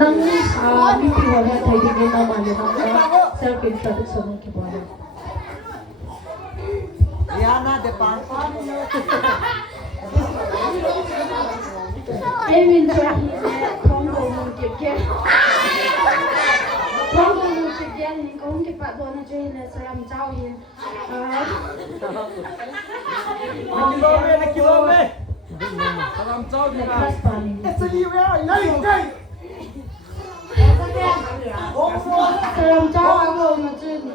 Nungah mimpi wala tayo din naman yung self-introduction ng kibuan. Yana de Pan. Emin Johnny Kongo Mungkike. Kongo Mungkike ni Kongo Pak Dona Johnny Salam Jauhin. Kilome. Salam Jauhin. Salam Jauhin na Johnny.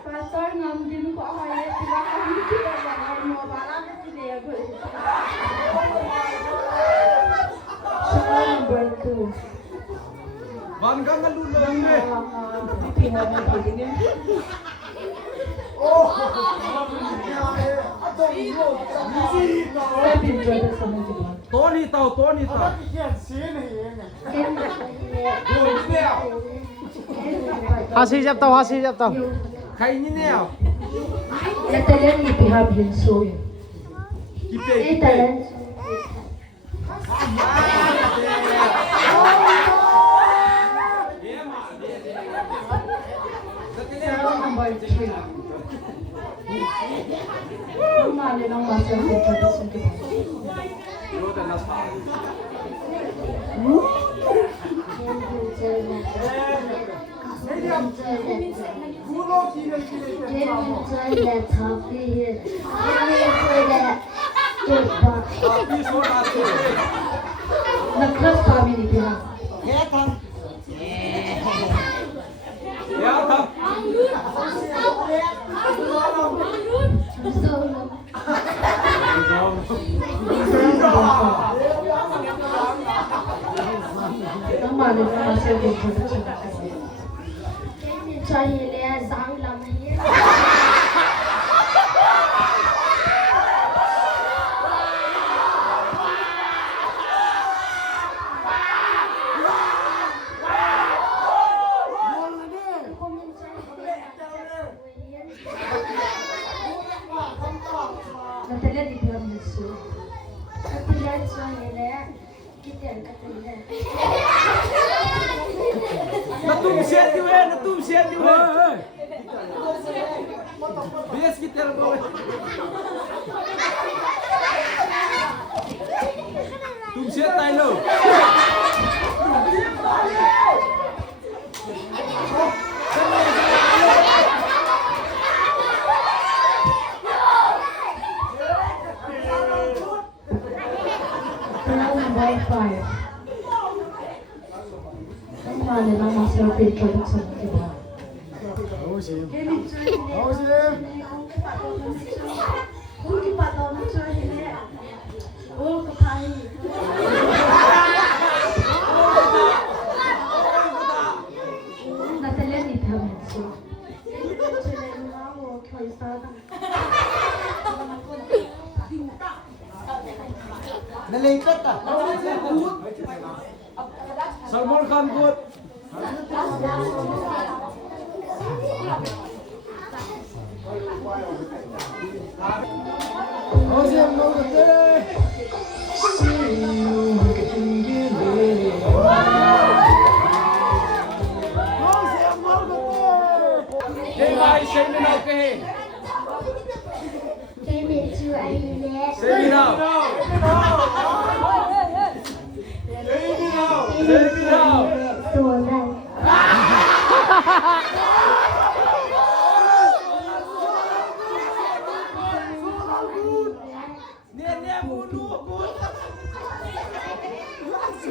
Pastor ngambil kok ayat tidak kami tidak jangan mau barang tidak ya bu. Sekarang bertu. Bangga ngelulung deh. Pindah begini. Oh. Saya pindah ke sana juga. Tony tahu. Hasi jab tau. Kayaknya nih ya. Natalia ni pihak Binsu. Natalia. Number 3. Normally lang masuk ke tradisi kita. Naklas kami ni pihak. Ya tam. Normally lang masuk ke tradisi kita. Cahaya sang lamanya. Natalia di dalam musuh. Natalia cahaya kita yang katanya. Natum siat juga. Bias kita boleh. Tum siat tay lo. Number 5. Normally lang masuk ke tradisi kita. Kung patong cahaya. Oh kepai. Natalia ni dalam musuh. Nalingkat ah. Salmon Khan good.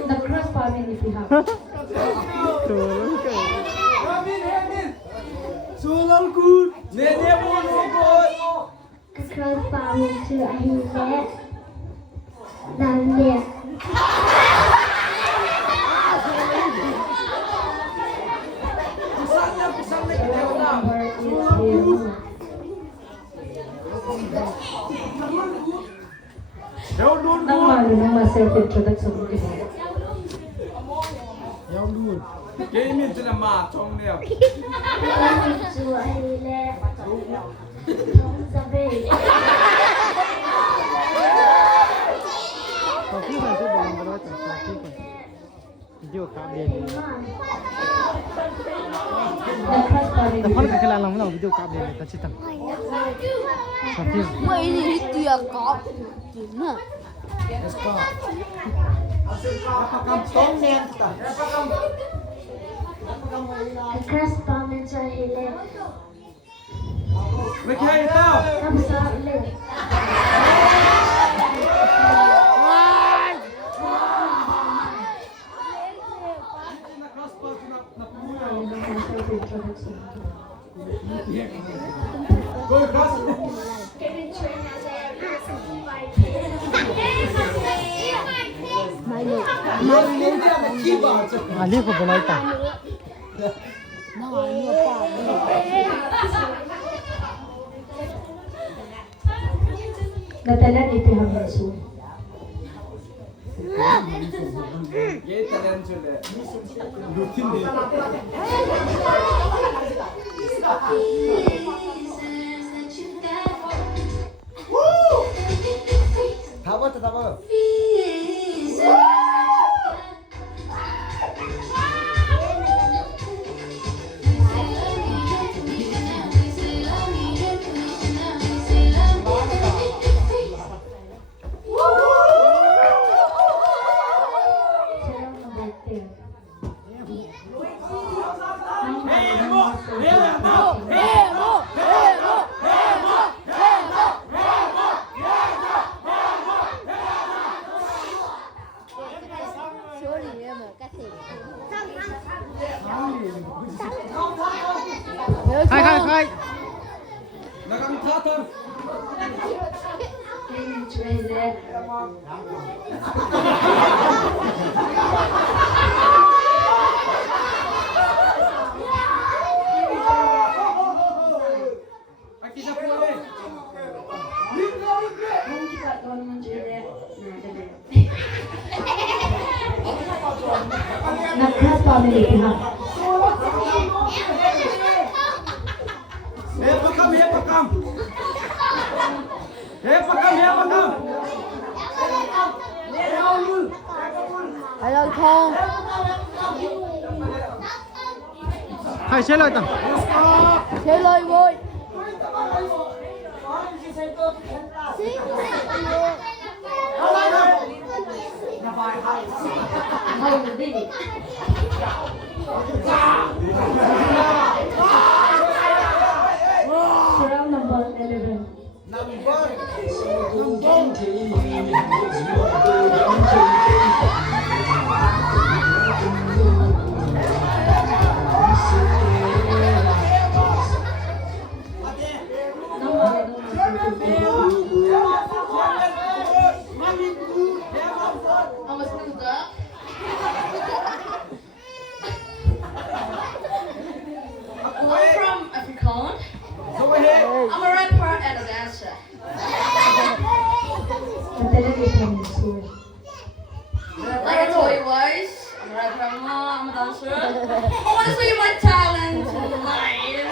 The cross family pihak. Sulal good. Nene mulu good. Cross family to Ahimé. Nangah. Pesannya kita udah. Nungah self introduction gitu. Yang dulu. Game itu nama Chong dia. Itu ahli sampai. Kopi kan tu boleh berbuat kopi kan. Video kabel. Dapat kekelan lama lah video kabel tak cita. Kopi. Wah ini dia kau. Nah. Keras pamen cahile. Mereka itu. Kamsa le. Ali ko boleh tak? Natalan itu hamil su. Ye talent sudah. Rutin dia. Tahu. Hai. Nak kami tatar. Aki siapa ni? Nagkas pamen itu ham. Pakam. Hello Thong. Hai xe lời tao. Chơi lời vui. Surang number 11. I'm from Africa. Go ahead. I'm a rapper and a dancer. Natalan itu hamil su. Like I told you guys, I'm a rapper, I'm a dancer. I want to show you my talent tonight.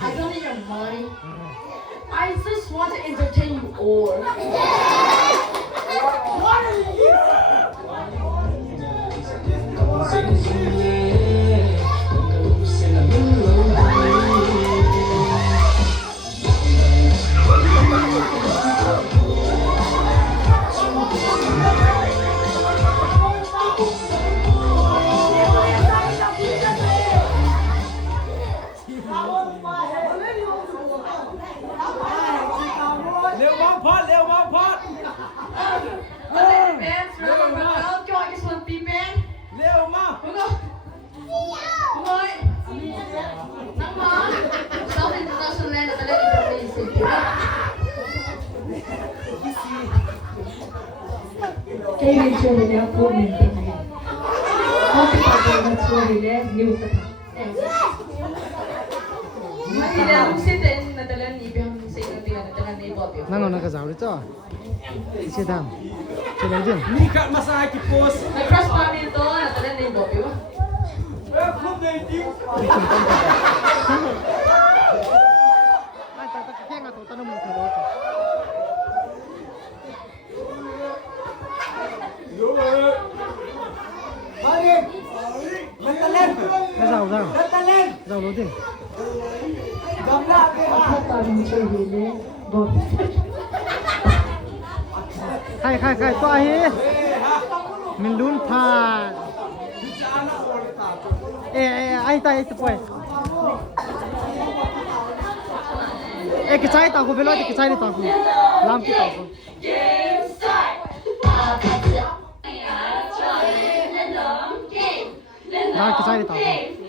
I don't need your money. I just want to entertain you all. Leo one pot. Leo ma. Kevin Choi dia pun minta. Kau kita buat Choi dia new kata. Sila sit-in na talan ibang sa inyo tinatalan na ibot yun. Nang nang kazaw dito. Sidang. Sidang din. Nika masahe ki pos. Nag-cross family to, natalan na ibot yun. Ay, kaya nga to, tanong mo ko. Kazaw daw. Kazaw lo din. Khai to ahi. Min lun pha. Ai tai to poi. Cái trái tao có biết nói cái trái này tao không làm cái tao không làm cái trái này tao không